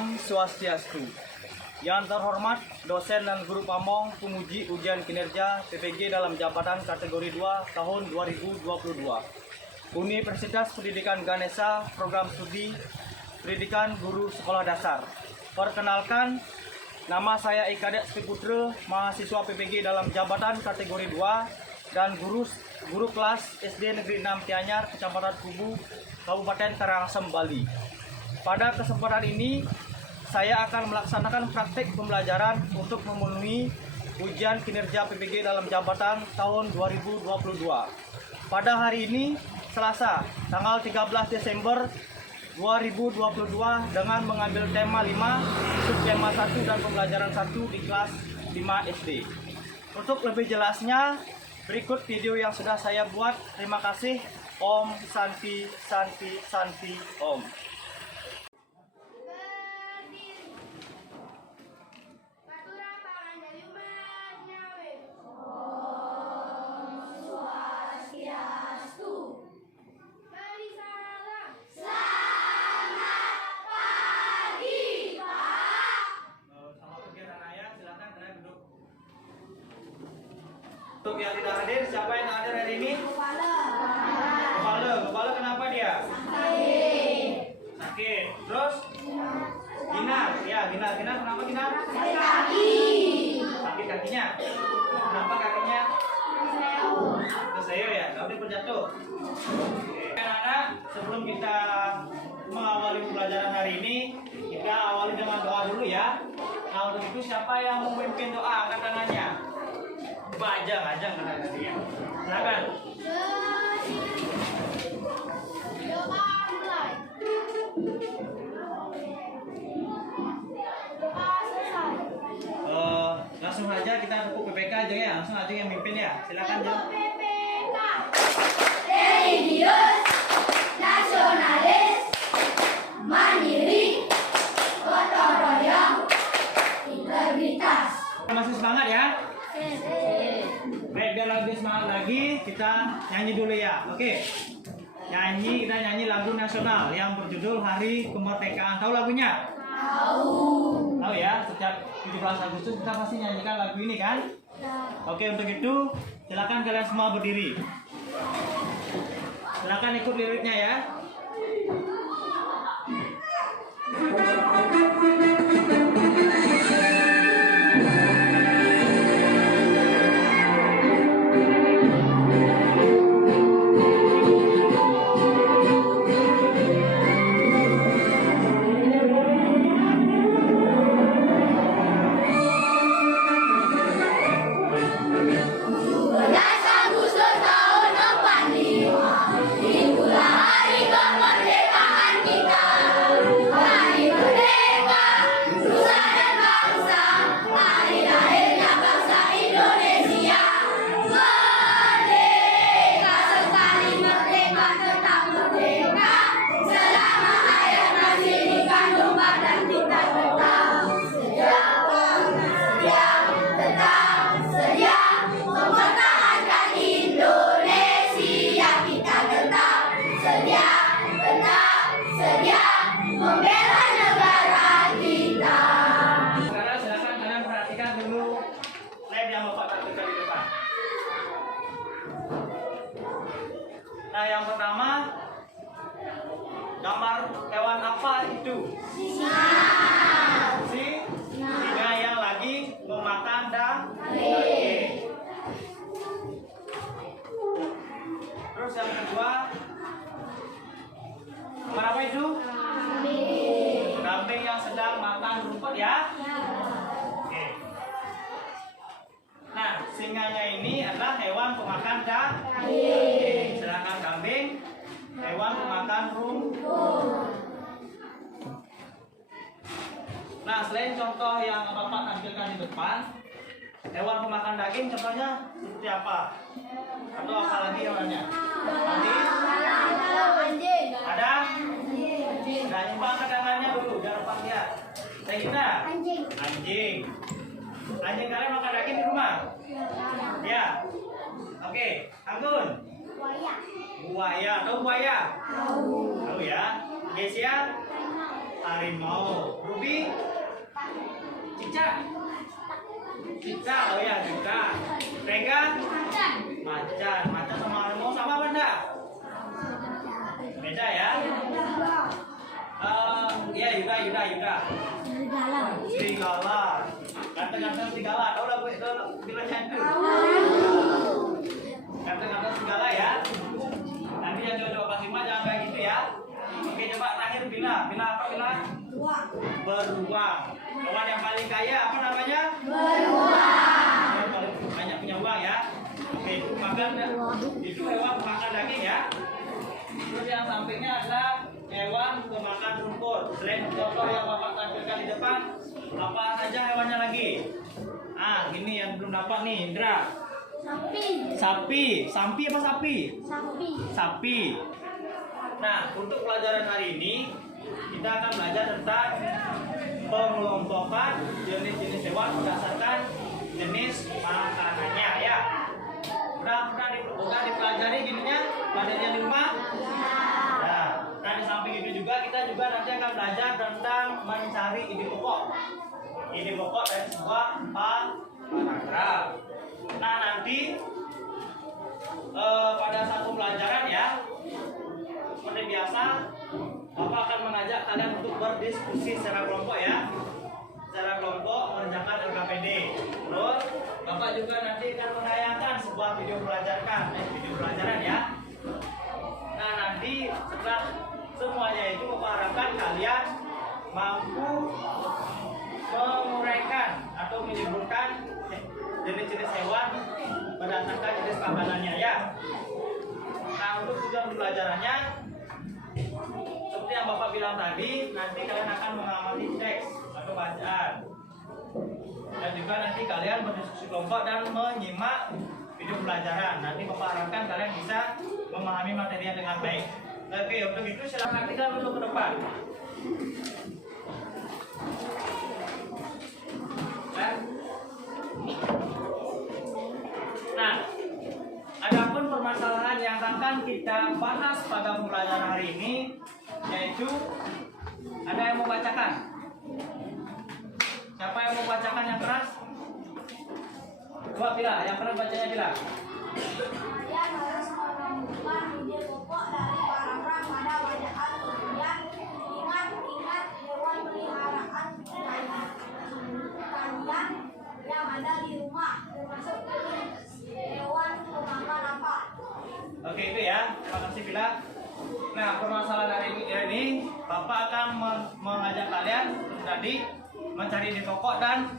Om Swastiastu. Yang terhormat dosen dan guru pamong penguji ujian kinerja PPG dalam jabatan kategori 2 tahun 2022. Universitas Pendidikan Ganesha, Program Studi Pendidikan Guru Sekolah Dasar. Perkenalkan, nama saya Eka Dek Putra, mahasiswa PPG dalam jabatan kategori 2 dan guru kelas SD Negeri 6 Tianyar, Kecamatan Kubu, Kabupaten Karangasem, Bali. Pada kesempatan ini, saya akan melaksanakan praktik pembelajaran untuk memenuhi ujian kinerja PPG dalam jabatan tahun 2022. Pada hari ini, Selasa, tanggal 13 Desember 2022 dengan mengambil tema 5, subtema 1 dan pembelajaran 1 di kelas 5 SD. Untuk lebih jelasnya, berikut video yang sudah saya buat. Terima kasih. Om Santi Santi Santi Om. Untuk yang tidak hadir, siapa yang hadir hari ini? Kepala kenapa dia? Sakit. Terus? Ginar kenapa Ginar? Sakit kakinya. Kenapa kakinya? Keseo ya, nggak boleh terjatuh. Anak-anak, sebelum kita mengawali pembelajaran hari ini, kita awali dengan doa dulu ya. Nah, untuk itu siapa yang memimpin doa? Angkat tangannya. Ajang kena tadi ya. Silakan. Langsung aja kita buku PPK aja ya. Langsung aja yang mimpin ya. Silakan Jo. PPK. Religius, nasionalis, mandiri, gotong royong, integritas. Masih semangat ya? Baik, biar lebih semangat lagi, kita nyanyi dulu ya. Oke. Kita nyanyi lagu nasional yang berjudul Hari Kemerdekaan. Tahu lagunya? Tahu ya, setiap 17 Agustus kita pasti nyanyikan lagu ini kan? Oke, untuk itu silakan kalian semua berdiri. Silakan ikut liriknya ya. Nah, yang pertama, gambar hewan apa itu? Singa yang lagi memakan daging. Terus yang kedua, gambar apa itu? Kambing yang sedang makan rumput ya. Oke. Nah, singanya ini adalah hewan pemakan daging. Sedangkan kambing hewan pemakan rumput. Nah, selain contoh yang Bapak tampilkan di depan, hewan pemakan daging contohnya seperti apa? Atau apa lagi hewannya? Anjing. Ada? Nah, nyumbang ke tangannya dulu, jangan lupa lihat. Saya anjing. Anjing kalian makan daging di rumah? Ya. Oke, Anggun. Buaya. Tahu buaya? Tahu ya. Oke, siap? harimau. Ruby? Cicak? Cicak, oh ya cicak. Rega? Macan. Macan sama harimau sama apa enggak? Beda ya? Ya Yuda. Serigala. Ganteng-ganteng serigala. Tahu lah gue bila itu. Ganteng-ganteng serigala ya. Nanti yang coba Pak Sima jangan kayak gitu ya. Oke, coba terakhir Bila apa Bila? Beruang. Hewan yang paling kaya apa namanya? Beruang. Yang paling banyak punya uang ya. Oke, itu makan itu hewan makan daging ya. Terus yang sampingnya adalah hewan pemakan rumput. Selain contoh yang Bapak tampilkan di depan, apa saja hewannya lagi? Ini yang belum dapat nih, Indra. Sapi apa sapi? Sapi. Nah, untuk pelajaran hari ini kita akan belajar tentang pengelompokan jenis-jenis hewan berdasarkan jenis makanannya ya. Udah dipelajari gininya pelajarannya di rumah? Nah, di samping itu juga kita juga nanti akan belajar tentang mencari ide pokok. Ide pokok dari sebuah paragraf. Nah, nanti pada satu pelajaran ya, seperti biasa, Bapak akan mengajak kalian untuk berdiskusi secara kelompok ya. Secara kelompok mengerjakan LKPD. Terus Bapak juga nanti akan menayangkan sebuah video pelajaran ya. Nah, nanti setelah semuanya itu Bapak harapkan kalian mampu menguraikan atau menyebutkan jenis-jenis hewan berdasarkan jenis makanannya ya. Nah, untuk tujuan pembelajarannya seperti yang Bapak bilang tadi, nanti kalian akan mengamati teks atau bacaan. Dan juga nanti kalian berdiskusi kelompok dan menyimak video pelajaran. Nanti Bapak harapkan kalian bisa memahami materinya dengan baik. Oke, untuk itu silakan aktifkan untuk ke depan. Nah, adapun permasalahan yang akan kita bahas pada pembelajaran hari ini, yaitu ada yang mau bacakan? Siapa yang mau bacakan yang keras? Coba Bila, yang keras bacanya Bila. Kalian harus menemukan ide pokok dari paragraf pada bacaan kemudian ingat hewan peliharaan kalian yang ada di rumah, termasuk hewan pemakan apa. Oke, itu ya. Terima kasih Bila. Nah, permasalahan hari ini Bapak akan mengajak kalian tadi mencari ide pokok, dan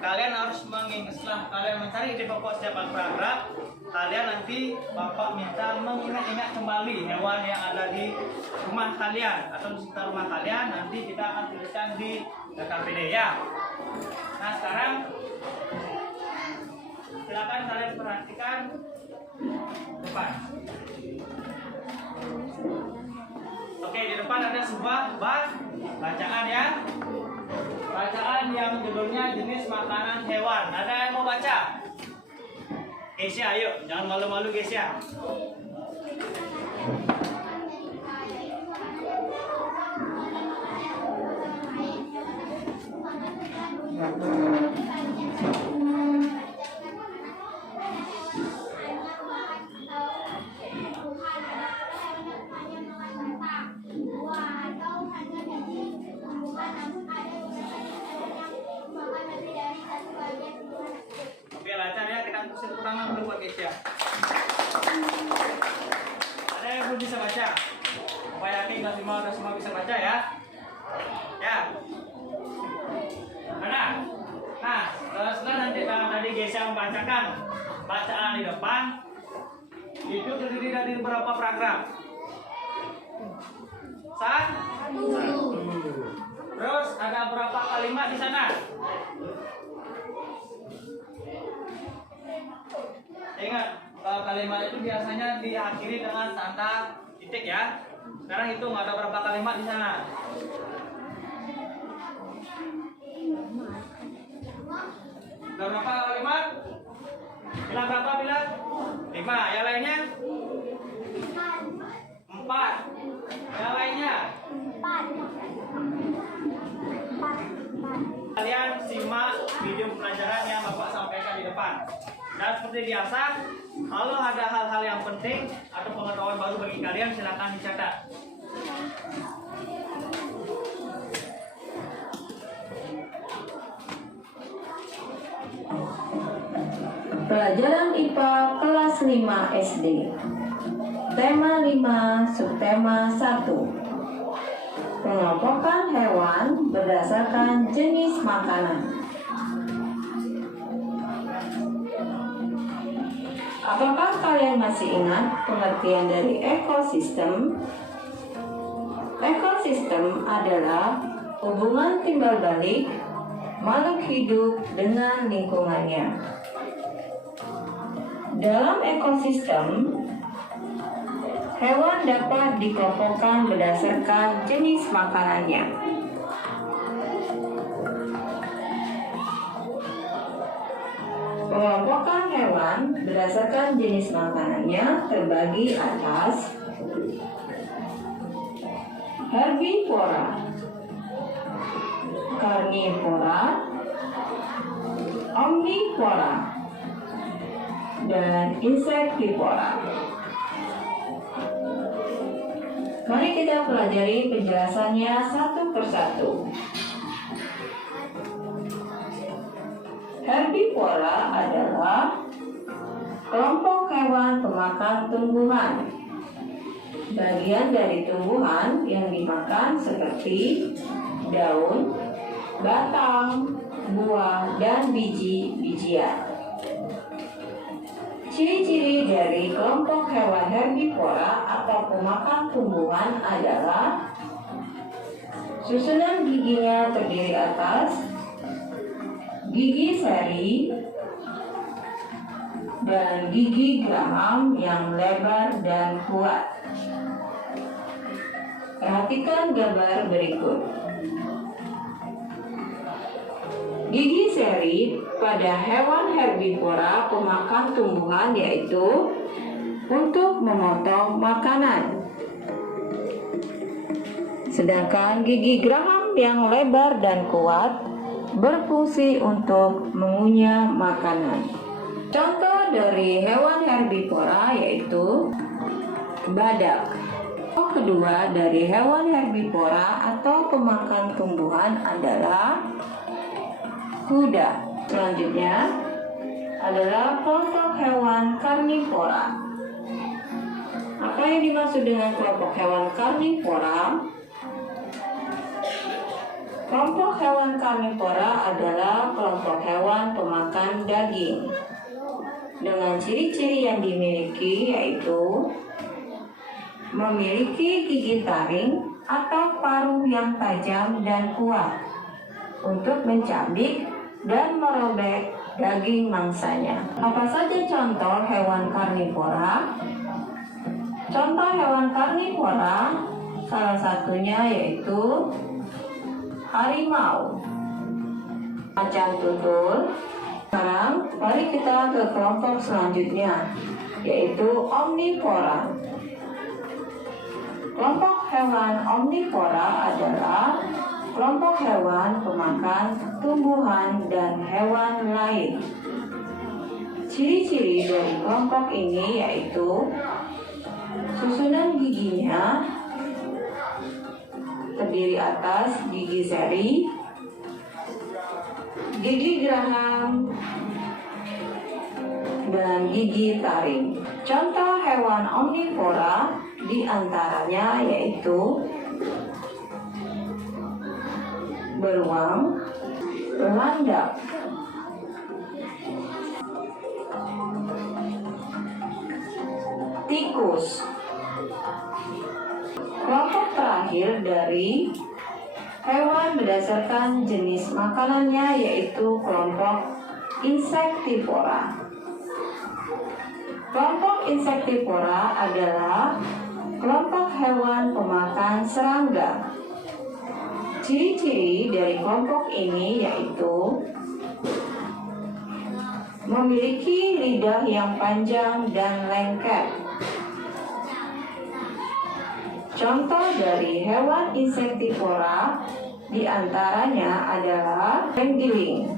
kalian harus mengingat setelah kalian mencari ide pokok setiap paragraf, kalian nanti Bapak minta mengingat kembali hewan yang ada di rumah kalian atau di sekitar rumah kalian. Nanti kita akan tuliskan di LKPD ya. Nah, sekarang silakan kalian perhatikan depan. Oke, di depan ada sebuah bacaan ya. Bacaan yang judulnya jenis makanan hewan. Ada yang mau baca? Kesia, ayo, jangan malu-malu Kesia. Oke, lancar ya, kita tepuk tangan dulu buat Kesia. Ada yang belum bisa baca? Supaya yakin kita semua bisa baca ya. Ya. Mana? Nah, setelah nanti tadi Kesia membacakan bacaan di depan, itu terdiri dari berapa paragraf? Satu. Terus ada berapa kalimat di sana? Ingat, kalimat itu biasanya diakhiri dengan tanda titik ya. Sekarang hitung ada berapa kalimat di sana? Ada berapa kalimat? Bilang berapa bilang? 5. Yang lainnya? 4. Yang lainnya? 4. Kalian simak video pembelajaran yang Bapak sampaikan di depan. Dan seperti biasa, kalau ada hal-hal yang penting atau pengetahuan baru bagi kalian, silakan dicatat. Pelajaran IPA kelas 5 SD. Tema 5, subtema 1. Pengelompokan hewan berdasarkan jenis makanan. Apakah kalian masih ingat pengertian dari ekosistem? Ekosistem adalah hubungan timbal balik makhluk hidup dengan lingkungannya. Dalam ekosistem, hewan dapat dikelompokkan berdasarkan jenis makanannya. Pengelompokan hewan berdasarkan jenis makanannya terbagi atas herbivora, karnivora, omnivora, dan insektivora. Mari kita pelajari penjelasannya satu persatu. Herbivora adalah kelompok hewan pemakan tumbuhan. Bagian dari tumbuhan yang dimakan seperti daun, batang, buah, dan biji-bijian. Ciri-ciri dari kelompok hewan herbivora atau pemakan tumbuhan adalah susunan giginya terdiri atas gigi seri dan gigi geraham yang lebar dan kuat. Perhatikan gambar berikut. Gigi seri pada hewan herbivora pemakan tumbuhan yaitu untuk memotong makanan. Sedangkan gigi geraham yang lebar dan kuat berfungsi untuk mengunyah makanan. Contoh dari hewan herbivora yaitu badak. Contoh kedua dari hewan herbivora atau pemakan tumbuhan adalah kuda. Selanjutnya adalah kelompok hewan karnivora. Apa yang dimaksud dengan kelompok hewan karnivora? Kelompok hewan karnivora adalah kelompok hewan pemakan daging dengan ciri-ciri yang dimiliki yaitu memiliki gigi taring atau paruh yang tajam dan kuat untuk mencabik dan merobek daging mangsanya. Apa saja contoh hewan karnivora? Contoh hewan karnivora salah satunya yaitu harimau, macan tutul. Sekarang mari kita ke kelompok selanjutnya yaitu omnivora. Kelompok hewan omnivora adalah kelompok hewan pemakan tumbuhan dan hewan lain. Ciri-ciri dari kelompok ini yaitu susunan giginya terdiri atas gigi seri, gigi geraham, dan gigi taring. Contoh hewan omnivora diantaranya yaitu beruang, landak, tikus. Kelompok terakhir dari hewan berdasarkan jenis makanannya yaitu kelompok insektivora. Kelompok insektivora adalah kelompok hewan pemakan serangga. Ciri-ciri dari kelompok ini yaitu memiliki lidah yang panjang dan lengket. Contoh dari hewan insektivora Di antaranya adalah penggiling.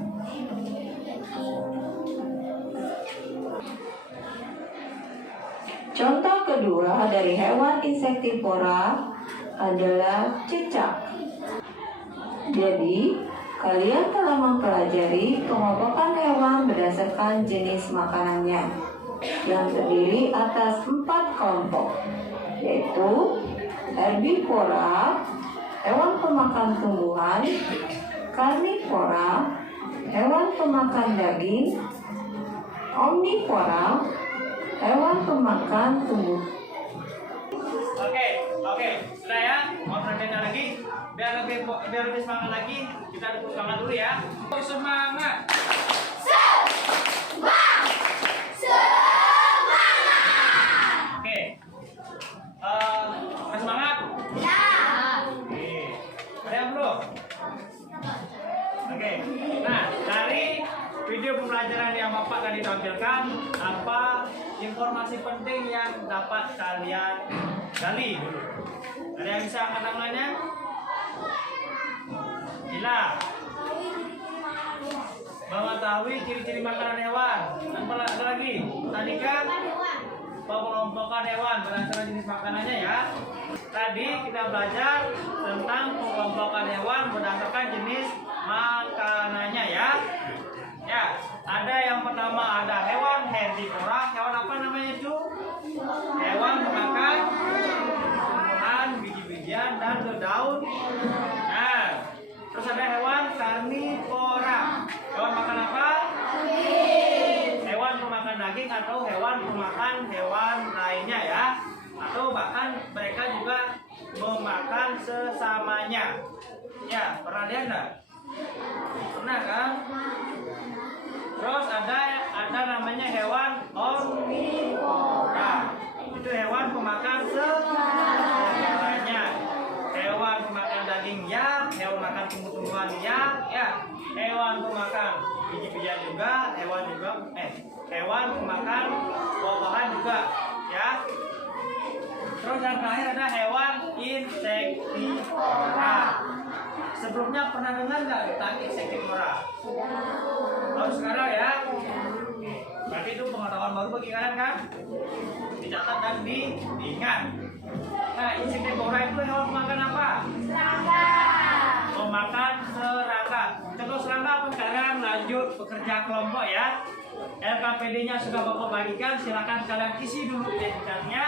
Contoh kedua dari hewan insektivora adalah cicak. Jadi, kalian telah mempelajari pengobatan hewan berdasarkan jenis makanannya yang terdiri atas 4 kelompok, yaitu herbivora, hewan pemakan tumbuhan, karnivora, hewan pemakan daging, omnivora, hewan pemakan tumbuh. Oke, sudah ya. Mau berbicara lagi, biar lebih semangat lagi, kita duduk semangat dulu ya. Semangat. Oke. Semangat? Ya. Oke. Ada yang belum? Oke. Nah, dari video pembelajaran yang Bapak tadi tampilkan, apa informasi penting yang dapat kalian gali dulu? Ada yang bisa angkat tangannya? Gila. Mengetahui ciri-ciri makanan hewan. Apa ada lagi? Tadi kan pengelompokan hewan berdasarkan jenis makanannya ya. Tadi kita belajar tentang pengelompokan hewan berdasarkan jenis makanannya ya. Ya, ada yang pertama ada hewan herbivora. Hewan apa namanya itu? Hewan pemakan tumbuhan, biji-bijian dan daun. Nah, terus ada hewan karnivora. Hewan makan apa? Hewan pemakan daging atau hewan pemakan hewan lainnya ya. Atau bahkan mereka juga memakan sesamanya. Ya, pernah lihat nggak? Pernah kan? Terus ada namanya hewan omnivora. Itu hewan pemakan segalanya. Hewan pemakan daging ya, hewan makan tumbuh-tumbuhan ya, hewan pemakan biji-bijian juga, hewan pemakan buah-buahan juga, ya. Terus yang terakhir ada hewan insektivora. Sebelumnya pernah dengar nggak tentang insektivora? Baru sekarang ya. Berarti itu pengetahuan baru bagi kalian kan? Dicatat dan diingat. Nah, insektivora itu hewan pemakan apa? Serangga. Pemakan serangga. Contoh serangga apa sekarang? Lanjut bekerja kelompok ya. LKPD-nya sudah Bapak bagikan. Silakan kalian isi dulu identitasnya.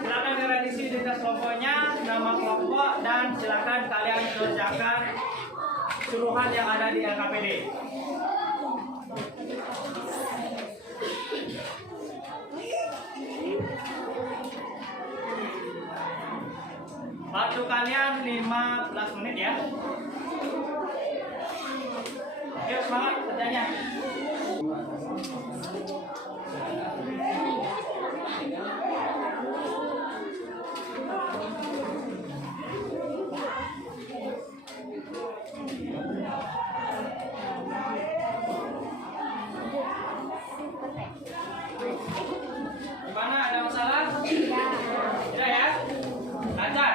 Silakan kalian isi identitas kelompoknya, nama kelompok, dan silakan kalian kerjakan suruhan yang ada di LKPD. Waktu kalian 15 menit ya. Yuk semangat kerjanya. Gimana, ada masalah? Tidak ya? Lancar?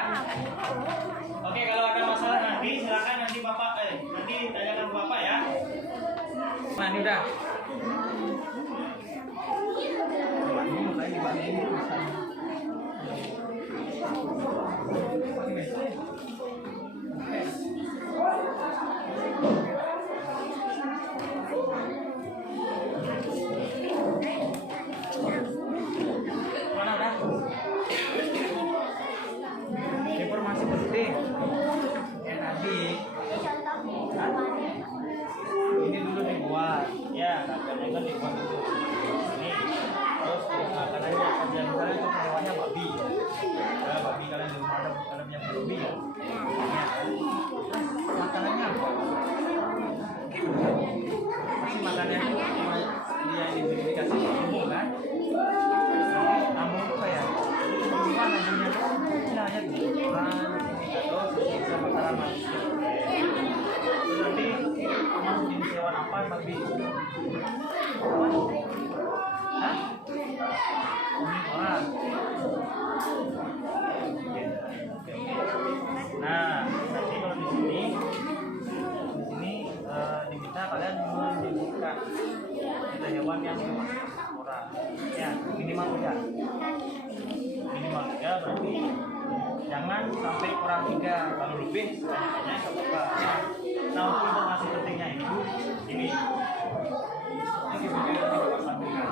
Oke, kalau ada masalah nanti silakan nanti tanyakan ke Bapak ya. Nah, ini udah. Mana udah? Informasi penting. Ya tadi. Ini dulu dibuat. Ya, katanya kan dibuat dulu. Ini. Terus makanannya yang misalnya itu hewannya babi. Ya, babi kalian di rumah ada kalian yang babi ya. Ya. Makanannya apa? Pasti makanannya itu cuma dia dikasih umum kan? Namun itu kayak tumbuhan namanya nah ya atau bisa makanan manusia. Terus nanti kamu jenis hewan apa babi? Hah? Omnivora. hewan yang orang. Ya, minimal 3. Minimal 3 berarti jangan sampai kurang 3. Kalau lebih hanya apa. Nah, untuk informasi pentingnya itu ini. Ini video yang kita sampaikan.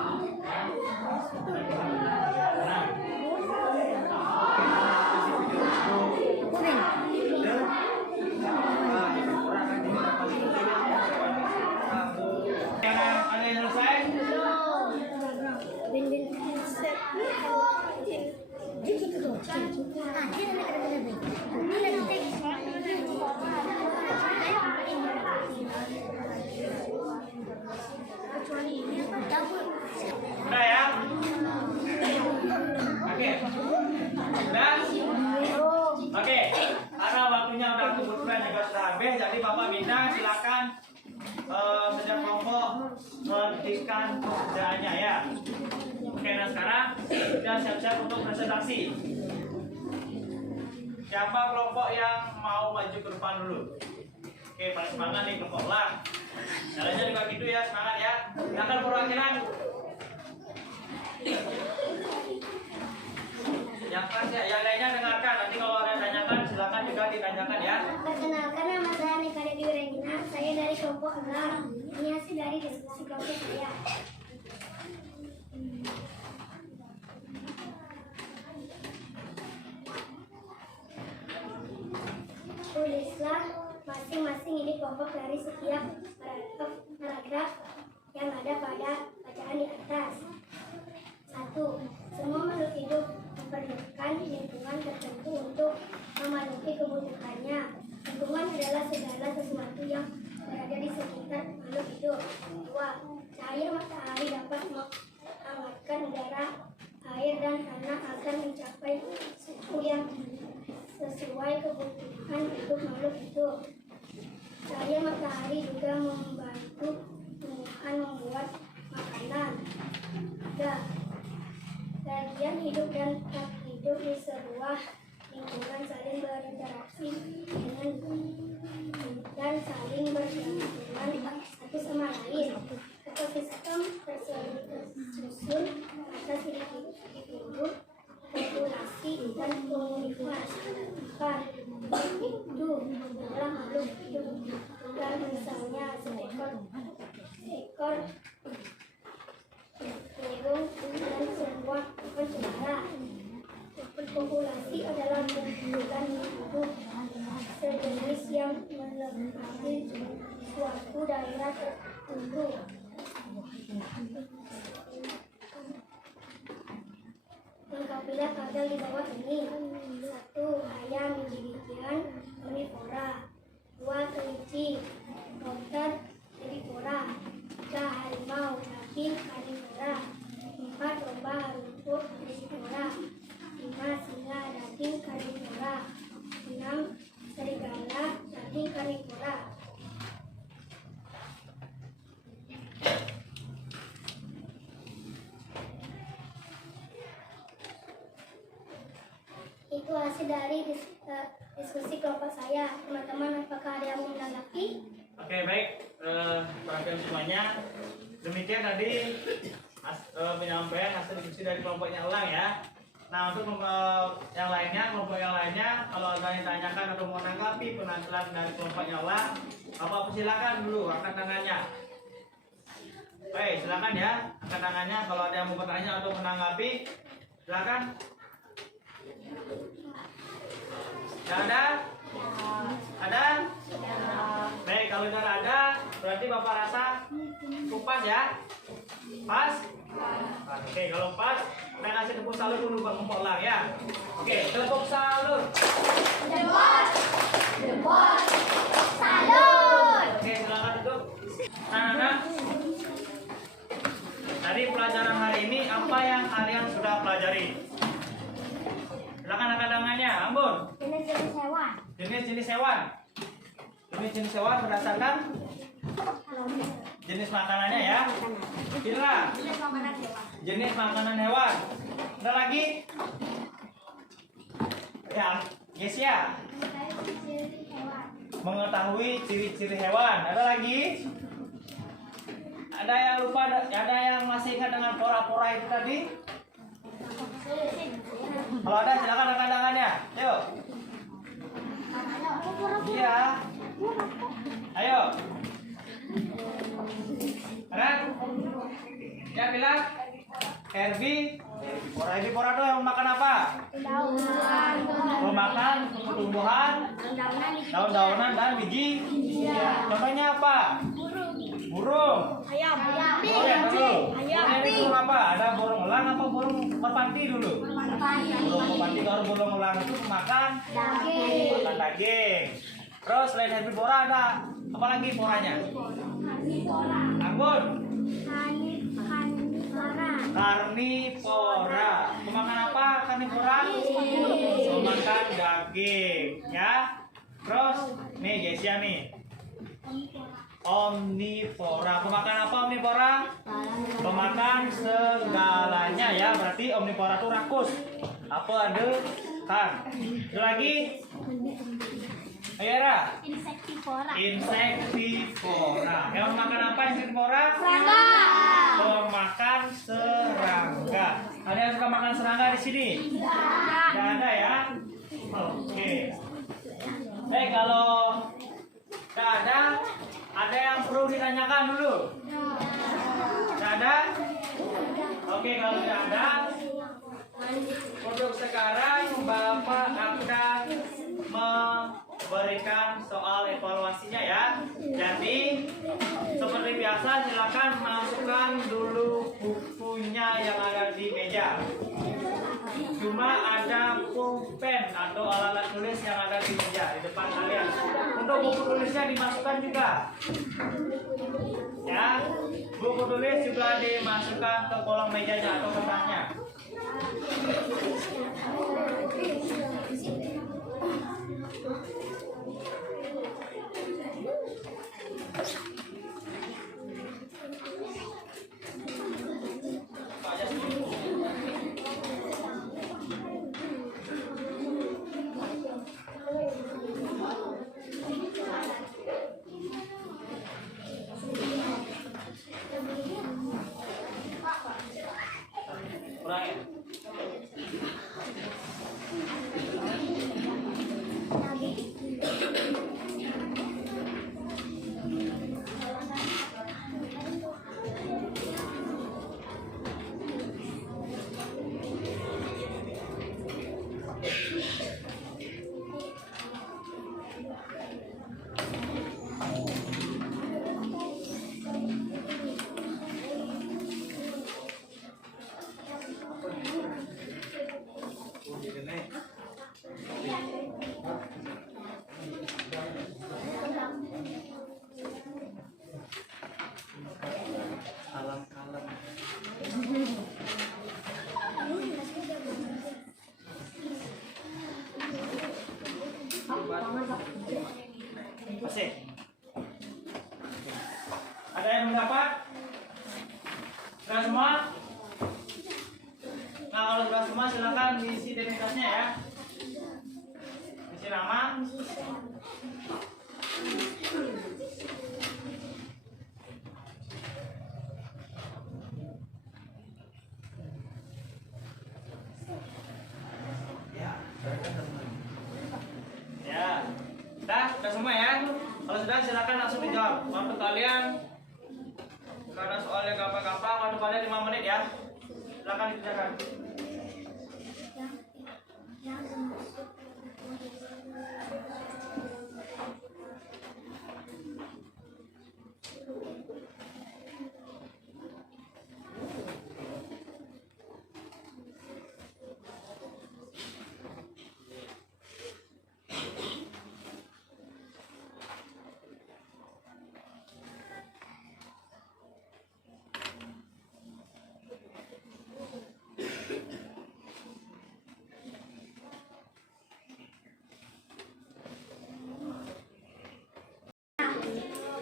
Nah, ada yang selesai? Udah ya? Oke. Udah? Oke. Karena waktunya udah kebetulan juga sudah habis, jadi Bapak minta silakan setiap kelompok menghentikan pekerjaannya ya. Oke, nah sekarang kita siap-siap untuk presentasi. Siapa kelompok yang mau maju ke depan dulu? Oke, paling semangat nih kelompok lah. Caranya juga gitu ya, semangat ya. Silakan perwakilan. Yang pas ya, yang lainnya dengarkan. Nanti kalau ada yang tanyakan, silakan juga ditanyakan ya. Perkenalkan, nama saya Nika Dewi Regina. Saya dari kelompok 6. Ini hasil dari diskusi kelompok saya. Tulislah masing-masing ini kelompok dari setiap paragraf yang ada pada bacaan di atas. 1. Semua makhluk hidup memerlukan lingkungan tertentu untuk memenuhi kebutuhannya. Lingkungan adalah segala sesuatu yang berada di sekitar makhluk hidup. 2. Cahaya matahari dapat menghangatkan udara, air, dan tanah agar mencapai suhu yang sesuai kebutuhan hidup makhluk hidup. Cahaya matahari juga membantu tumbuhan membuat makanan. 3. Bagian hidup dan tak hidup di sebuah lingkungan saling berinteraksi dan saling bergantungan satu sama lain. Ekosistem tersusun atas individu, populasi, dan komunitas. 4. Itu adalah makhluk hidup dan misalnya seekor burung dan sebuah pencemara. Populasi adalah kumpulan hidup sejenis yang menempati suatu daerah tertentu. Lengkapilah tabel di bawah ini. 1. Ayam, biji-bijian, omnivora. 2. Kelinci, rontar, herbivora. 3. Harimau, daging, karnivora. 4. Domba, rumput, herbivora. 5. Singa, daging, karnivora. 6. Serigala, daging, karnivora. Itu hasil dari diskusi kelompok saya. Teman-teman, apakah ada yang mau menanggapi? Oke, baik. Perhatian semuanya. Demikian tadi penyampaian hasil diskusi dari kelompoknya Elang ya. Nah, untuk yang lainnya, kelompok yang lainnya, kalau ada yang tanyakan atau mau menanggapi penampilan dari kelompoknya Elang, Bapak persilakan dulu angkat tangannya. Baik, silakan ya, angkat tangannya. Kalau ada yang mau bertanya atau menanggapi, silakan. Ada? Ada? Baik, kalau tidak ada, berarti Bapak rasa pas ya? Pas? Oke, kalau pas, kita kasih tepuk salut dulu Bang Kelompok Elang ya. Oke, tepuk salut. Tepuk salut. Oke, silakan duduk. Anak-anak, dari pelajaran hari ini apa yang kalian sudah pelajari? Silakan angkat tangannya, Ambon. Jenis-jenis hewan. Jenis-jenis hewan. Jenis-jenis hewan berdasarkan jenis makanannya ya. Kira jenis makanan hewan. Ada lagi? Ya, yes ya. Mengetahui ciri-ciri hewan. Ada lagi? Ada yang lupa, ada yang masih ingat dengan pora-pora itu tadi? Kalau ada silakan angkat tangannya. Yuk. Iya. Ayo. Ren. Ya bilang. Herbie. Pora itu yang makan apa? Makan tumbuhan, daun-daunan dan biji. Ya. Contohnya apa? Burung. Ayam. Oh ya dulu. Ini burung apa? Ada burung elang apa burung merpati dulu? Burung merpati. Kalau burung elang itu makan daging. Terus selain herbivora ada apa lagi poranya? Anggun. Karnivora. Makan apa karnivora? Makan daging, ya. Terus nih Jessia nih. Omnivora. Pemakan apa omnivora? Pemakan segalanya ya. Berarti omnivora itu rakus. Apa ada kan? Ada lagi? Ayo Era. Insektivora. Yang makan apa insektivora? Serangga. Pemakan serangga. Ada yang suka makan serangga di sini? Tidak ada ya? Oke. Baik, kalau tidak ada yang perlu ditanyakan dulu? Tidak ada? Oke, kalau tidak ada, untuk sekarang Bapak akan memberikan soal evaluasinya ya. Jadi seperti biasa silakan masukkan dulu bukunya yang ada di meja. Cuma ada pulpen atau alat tulis yang ada di meja di depan kalian. Untuk buku tulisnya dimasukkan juga. Ya, buku tulis juga dimasukkan ke kolong mejanya atau kertasnya. Ulangin. Masih? Ada yang mendapat? Sudah semua? Nah, kalau sudah semua silakan diisi identitasnya ya. Isi nama. Ya, sudah semua ya. Kalau sudah silakan langsung dijawab. Waktu kalian karena soalnya gampang-gampang, waktu kalian 5 menit ya. Silakan dikerjakan.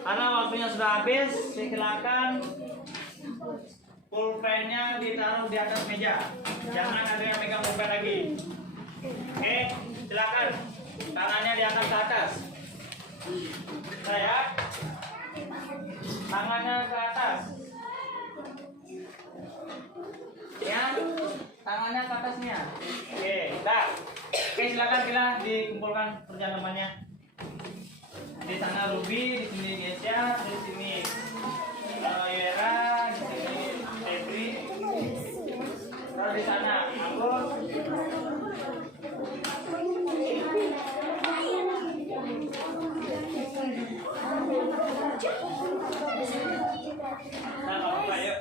Karena waktunya sudah habis, silakan pulpennya ditaruh di atas meja. Jangan ada yang megang pulpen lagi. Oke, silakan tangannya diangkat ke atas. Saya tangannya ke atas. tangannya ke atasnya. Oke, dah. Oke, silakan kita dikumpulkan perjalanannya. Di sana Ruby, di sini Gesia, di sini Yera, di sini Febri. Terus di sana Agus. Nah, apa yuk?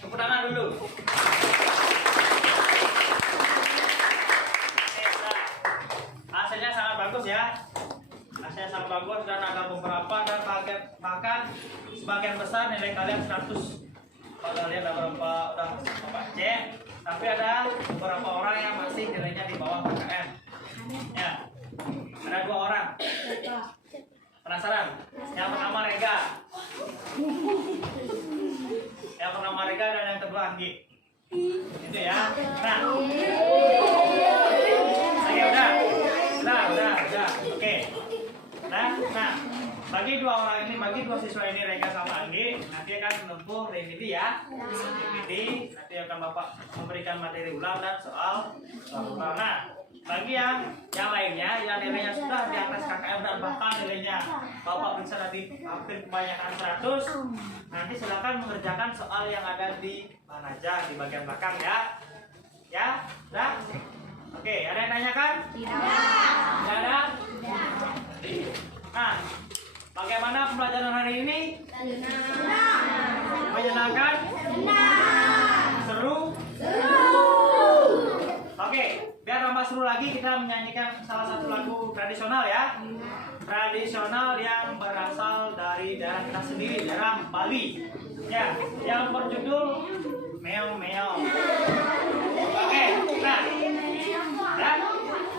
Tepuk tangan dulu. Hasilnya sangat bagus ya. Hasilnya sangat bagus dan ada beberapa dan bahkan sebagian besar nilai kalian 100. Kalau kalian ada beberapa udah Bapak C, tapi ada beberapa orang yang masih nilainya di bawah KKM. Ya. Ada 2 orang. Penasaran? Yang pertama Rega. Yang pertama Rega dan yang kedua Anggi. Itu ya. Nah. Oke, udah. Oke. Nah, bagi 2 orang ini, bagi 2 siswa ini Rega sama Anggi, nanti akan menempuh remedi ya. Remedi, nanti akan Bapak memberikan materi ulang dan soal ulang. Nah, bagi yang lainnya yang nilainya sudah di atas KKM dan bahkan nilainya Bapak periksa tadi hampir kebanyakan 100, nanti silakan mengerjakan soal yang ada di mana aja di bagian belakang ya. Ya, dah. Oke, ada yang tanyakan? Tidak ada? Nah, bagaimana pembelajaran hari ini? Menyenangkan? Seru? Oke, biar tambah seru lagi kita menyanyikan salah satu lagu tradisional ya. Tradisional yang berasal dari daerah kita sendiri, daerah Bali. Ya, yang berjudul Meong Meong. Oke,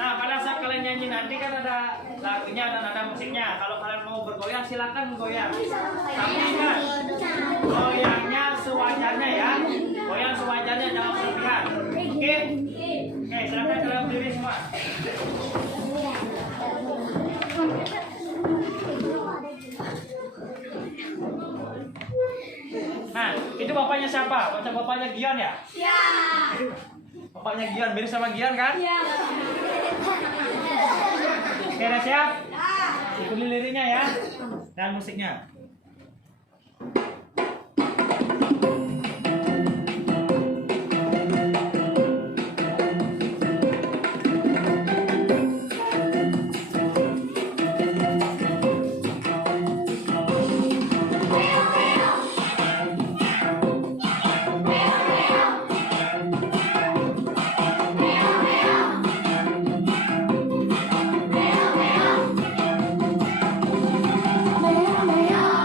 nah pada saat kalian nyanyi nanti kan ada lagunya dan ada musiknya. Kalau kalian mau bergoyang silakan goyang. Tapi ingat, goyangnya sewajarnya ya. Goyang sewajarnya, jangan berlebihan. Oke? Oke, silakan kalian berdiri semua. Nah, itu bapaknya siapa? Bapaknya Gian ya? Iya. Bapaknya Gian, mirip sama Gian kan? Iya. Oke, udah siap? Ikuti liriknya ya. Dan musiknya. Meong, meong.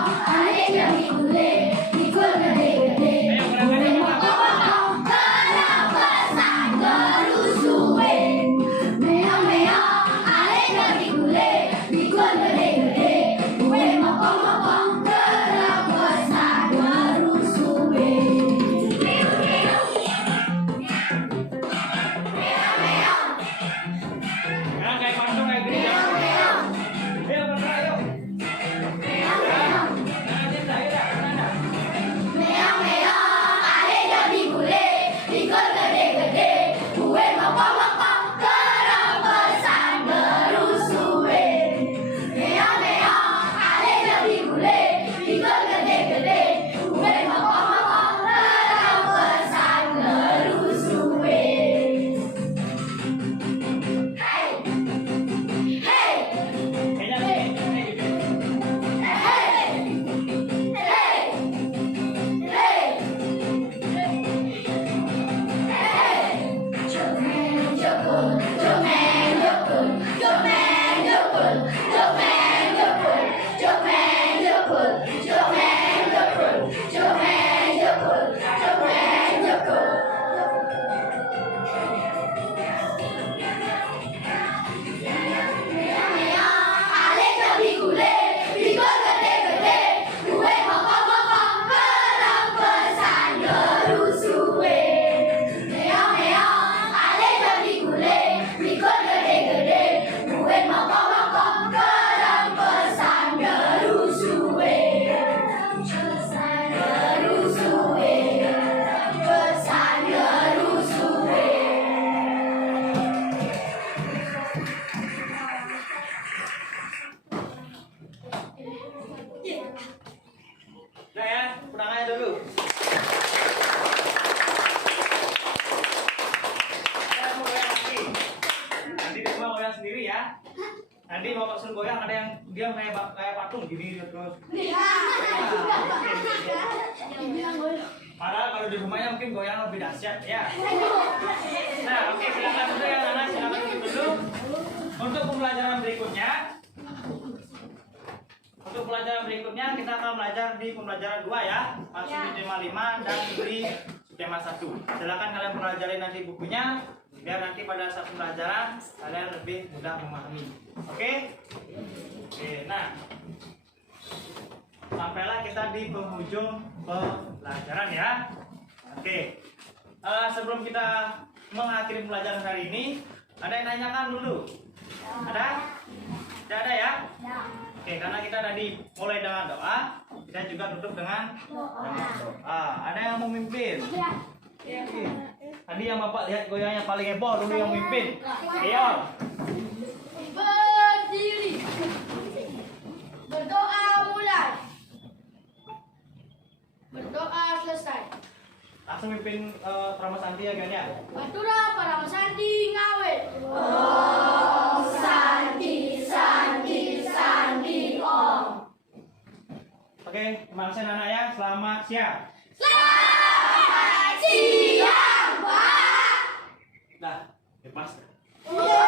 Nanti bapak suruh goyang, ada yang diam kayak patung gini terus. Padahal kalau di rumahnya mungkin goyang lebih dahsyat ya. Nah, oke, silakan dulu ya anak, silakan dulu. Untuk pembelajaran berikutnya, kita akan belajar di pembelajaran 2 ya, masuk di tema 5 dan di tema 1. Silakan kalian pelajari nanti bukunya, biar nanti pada saat pembelajaran kalian lebih mudah memahami. Oke? Oke, nah. Sampailah kita di penghujung pembelajaran ya. Oke. Sebelum kita mengakhiri pembelajaran hari ini, ada yang nanyakan dulu? Ada? Tidak ada ya? Oke, karena kita tadi mulai dengan doa, kita juga tutup dengan doa. Ada yang mau memimpin? Tadi yang Bapak lihat goyangnya paling heboh dulu yang memimpin. Ayo. Berdiri. Berdoa mulai. Berdoa selesai. Langsung mimpin Rama Santi ya kan ya? Batura para Santi ngawe. Om Santi Santi Santi Om. Oke, terima kasih anak ya. Selamat siang. Selamat siang, Pak. Nah, lepas. Wow.